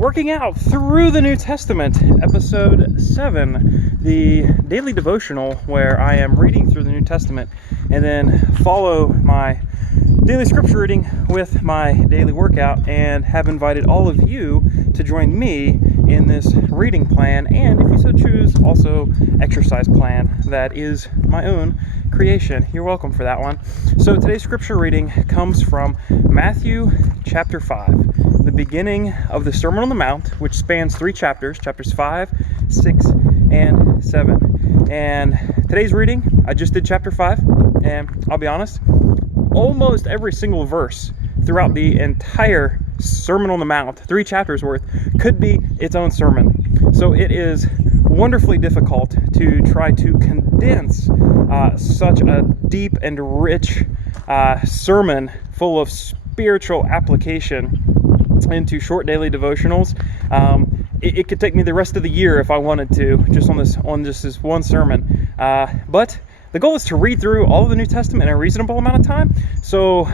Working Out Through the New Testament, Episode 7, the daily devotional where I am reading through the New Testament and then follow my daily scripture reading with my daily workout, and have invited all of you to join me in this reading plan, and if you so choose, also exercise plan that is my own creation. You're welcome for that one. So today's scripture reading comes from Matthew chapter 5, the beginning of the Sermon on the Mount, which spans 3 chapters, chapters 5, 6, and 7. And today's reading, I just did chapter 5, and I'll be honest, almost every single verse throughout the entire Sermon on the Mount, 3 chapters worth, could be its own sermon. So it is wonderfully difficult to try to condense such a deep and rich sermon full of spiritual application into short daily devotionals. It could take me the rest of the year if I wanted to, just on this one sermon. But the goal is to read through all of the New Testament in a reasonable amount of time. So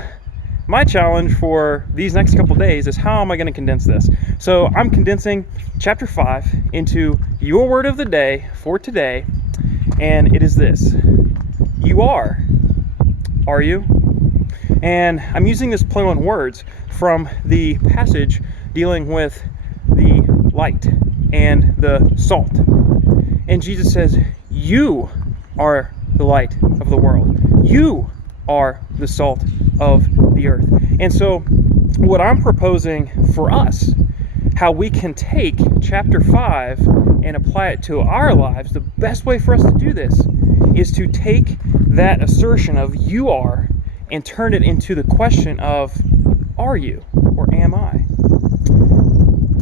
my challenge for these next couple days is, how am I going to condense this? So I'm condensing chapter 5 into your word of the day for today, and it is this: you are you? And I'm using this play on words from the passage dealing with the light and the salt. And Jesus says, you are the light of the world. You are the salt of the earth. And so what I'm proposing for us, how we can take chapter 5 and apply it to our lives, the best way for us to do this is to take that assertion of you are and turn it into the question of, are you or am I?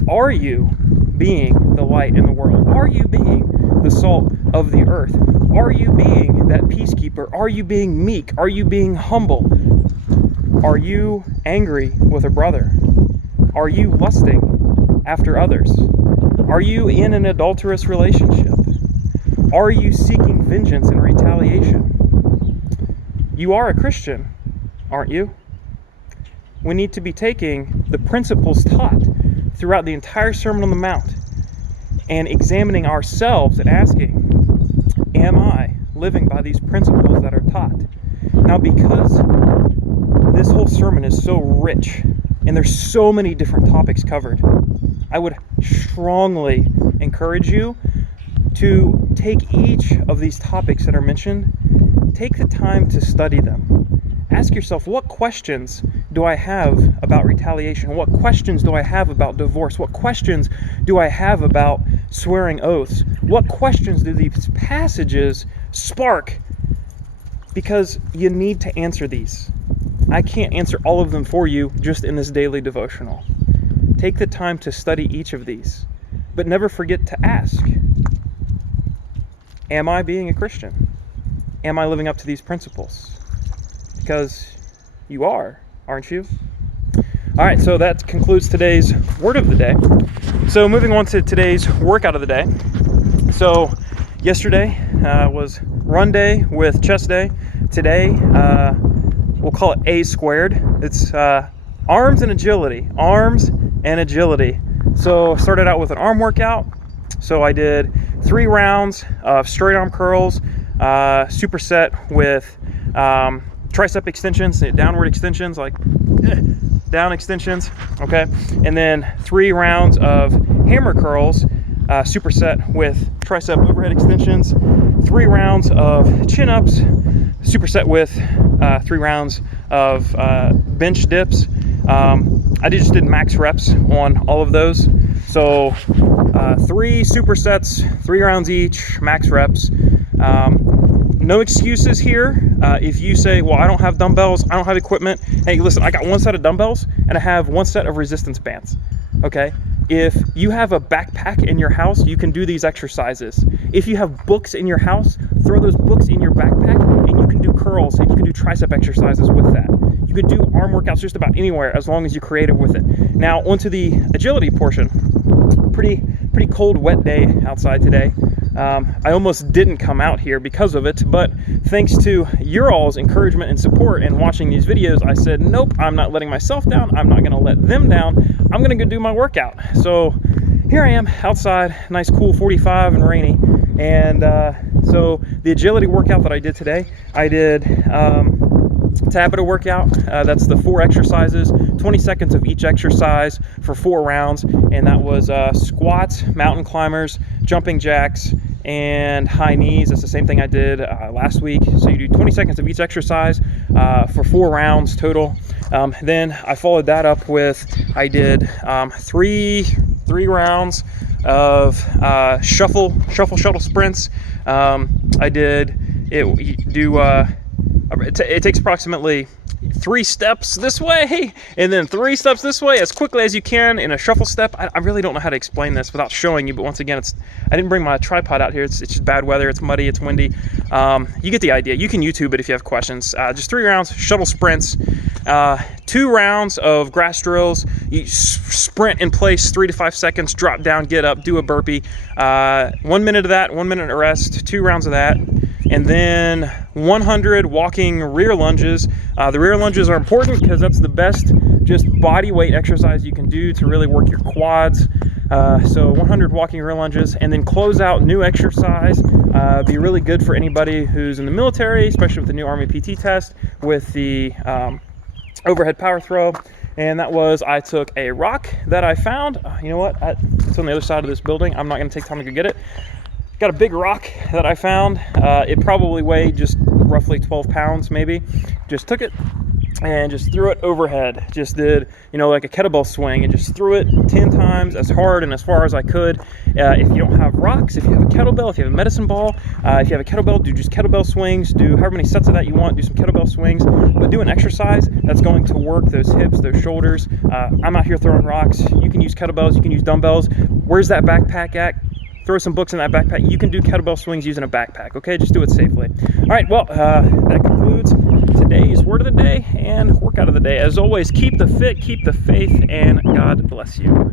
Are you being the light in the world? Are you being the salt of the earth? Are you being that peacekeeper? Are you being meek? Are you being humble? Are you angry with a brother? Are you lusting after others? Are you in an adulterous relationship? Are you seeking vengeance and retaliation? You are a Christian, aren't you? We need to be taking the principles taught throughout the entire Sermon on the Mount and examining ourselves and asking, am I living by these principles that are taught? Now, because this whole sermon is so rich and there's so many different topics covered, I would strongly encourage you to take each of these topics that are mentioned, take the time to study them. Ask yourself, what questions do I have about retaliation? What questions do I have about divorce? What questions do I have about swearing oaths? What questions do these passages spark? Because you need to answer these. I can't answer all of them for you just in this daily devotional. Take the time to study each of these, but never forget to ask, am I being a Christian? Am I living up to these principles? Because you are, aren't you? All right, so that concludes today's word of the day. So moving on to today's workout of the day. So yesterday was run day with chest day. Today, we'll call it A squared. It's arms and agility. Arms and agility. So started out with an arm workout. So I did 3 rounds of straight arm curls, superset with tricep extensions, downward extensions, like down extensions, okay? And then 3 rounds of hammer curls, superset with tricep overhead extensions, 3 rounds of chin-ups, superset with 3 rounds of bench dips. I just did max reps on all of those. So 3 supersets, 3 rounds each, max reps. No excuses here. If you say, well, I don't have dumbbells, I don't have equipment. Hey, listen, I got 1 set of dumbbells and I have 1 set of resistance bands. Okay? If you have a backpack in your house, you can do these exercises. If you have books in your house, throw those books in your backpack and you can do curls and you can do tricep exercises with that. You could do arm workouts just about anywhere as long as you're creative with it. Now, onto the agility portion. Pretty cold, wet day outside today. I almost didn't come out here because of it, but thanks to your all's encouragement and support and watching these videos, I said, nope, I'm not letting myself down. I'm not going to let them down. I'm going to go do my workout. So here I am outside, nice cool 45 and rainy. And so the agility workout that I did today, I did Tabata workout. That's the 4 exercises, 20 seconds of each exercise for 4 rounds. And that was squats, mountain climbers, jumping jacks, and high knees. That's the same thing I did last week. So you do 20 seconds of each exercise for 4 rounds total. Then I followed that up with, I did three rounds of shuttle sprints. I did it takes approximately 3 steps this way and then 3 steps this way as quickly as you can in a shuffle step. I really don't know how to explain this without showing you, but once again, I didn't bring my tripod out here. It's just bad weather, it's muddy, it's windy. You get the idea. You can YouTube it if you have questions. Just 3 rounds, shuttle sprints, 2 rounds of grass drills. You sprint in place 3 to 5 seconds, drop down, get up, do a burpee. 1 minute of that, 1 minute of rest, 2 rounds of that. And then 100 walking rear lunges. The rear lunges are important because that's the best just body weight exercise you can do to really work your quads. So 100 walking rear lunges, and then close out new exercise. Be really good for anybody who's in the military, especially with the new Army PT test with the overhead power throw. And that was, I took a rock that I found. You know what? It's on the other side of this building. I'm not going to take time to go get it. Got a big rock that I found. It probably weighed just roughly 12 pounds maybe. Just took it and just threw it overhead. Just did, like a kettlebell swing, and just threw it 10 times as hard and as far as I could. If you don't have rocks, if you have a kettlebell, if you have a medicine ball, if you have a kettlebell, do just kettlebell swings. Do however many sets of that you want. Do some kettlebell swings, but do an exercise that's going to work those hips, those shoulders. I'm out here throwing rocks. You can use kettlebells, you can use dumbbells. Where's that backpack at? Throw some books in that backpack. You can do kettlebell swings using a backpack, okay? Just do it safely. All right, well, that concludes today's word of the day and workout of the day. As always, keep the fit, keep the faith, and God bless you.